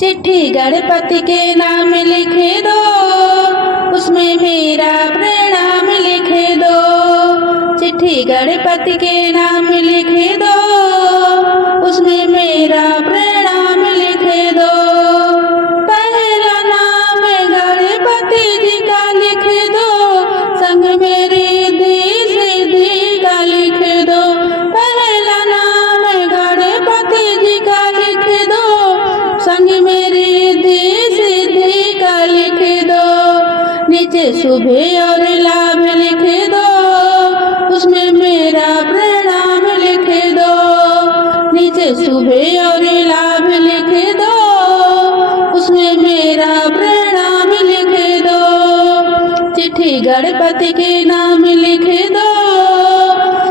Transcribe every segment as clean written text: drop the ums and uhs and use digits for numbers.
चिट्ठी गणपति के नाम लिखे दो, उसमें मेरा प्रणाम लिखे दो। चिट्ठी गणपति के नाम लिखे दो, उसमें मेरा प्रणाम लिखे दो। पहला नाम गणपति जी का लिख दो, संग मेरी सिद्धि का लिख दो। पहला नाम गणपति जी का लिख दो, संग मेरी सिद्धि का लिख दो। नीचे शुभ और लाभ लिख दो, उसमें मेरा प्रणाम लिख दो। नीचे शुभ और लाभ लिख दो, उसमें मेरा प्रणाम लिख दो। चिट्ठी गणपति के नाम लिख दो,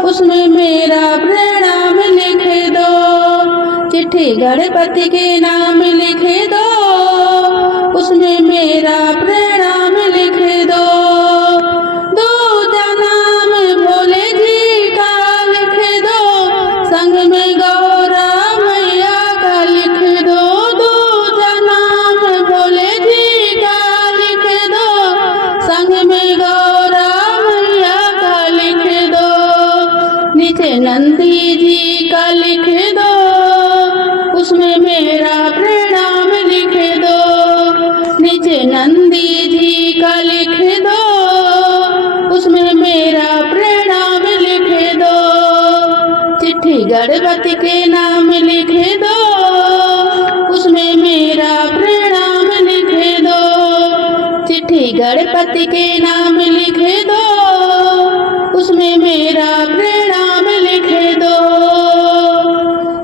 उसमें मेरा प्रणाम लिख दो। चिट्ठी गणपति के नाम लिख दो, उसमें मेरा प्रणाम लिख दो। दूजा नाम भोले जी का लिख दो, संग में गौरा मैया का लिख दो। दूजा नाम भोले जी का लिख दो, संग में गौरा मैया का लिख दो। नीचे नंदी जी का लिख दो, उसमें मेरा प्रणाम लिख दो। नीचे नंदी जी का लिख दो, उसमें मेरा प्रणाम लिख दो। चिट्ठी गणपति के नाम लिख दो, उसमें मेरा प्रणाम लिख दो। चिट्ठी गणपति के नाम लिख दो, उसमें मेरा प्रणाम लिख दो।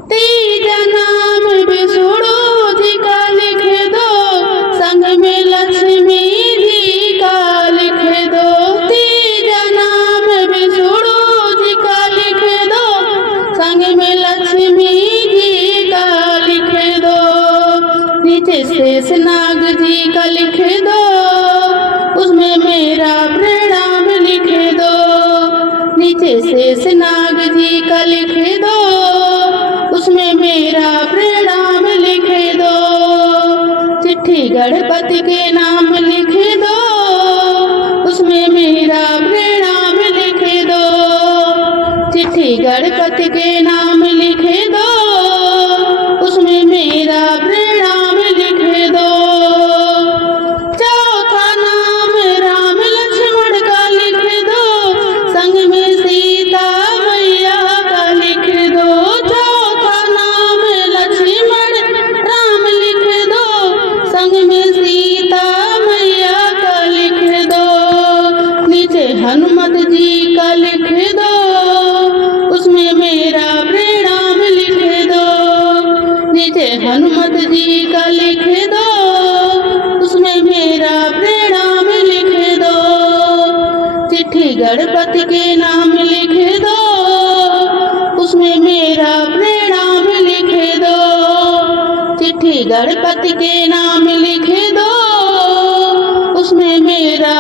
तीजा नाम विष्णु जी का लिख दो, संग में लक्ष्मी जी का लिख दो। तीजा नाम विष्णु जी का लिख दो, संग में लक्ष्मी जी का लिख दो। नीचे शेषनाग जी का लिख दो, उसमें मेरा प्रणाम लिख दो। नीचे शेषनाग जी का लिख दो, उसमें मेरा प्रणाम लिख दो। चिट्ठी गणपति के नाम लिख दो, उसमें मेरा प्रणाम लिख दो। चिट्ठी गणपति के नाम लिख दो, उसमें मेरा प्रणाम लिख दो। चौथा नाम राम लक्ष्मण का लिख दो, संग में सीता मैया का लिख दो। चौथा नाम लक्ष्मण राम लिख दो, संग में सीता मैया का लिख दो। नीचे हनुमत जी का लिख दो, उसमें मेरा प्रणाम लिख दो। नीचे हनुमत जी का लिख दो, उसमें मेरा प्रणाम लिख दो। चिट्ठी गणपति के नाम लिख दो, उसमें मेरा प्रणाम लिख दो। चिट्ठी गणपति के नाम लिख दो, उसमें मेरा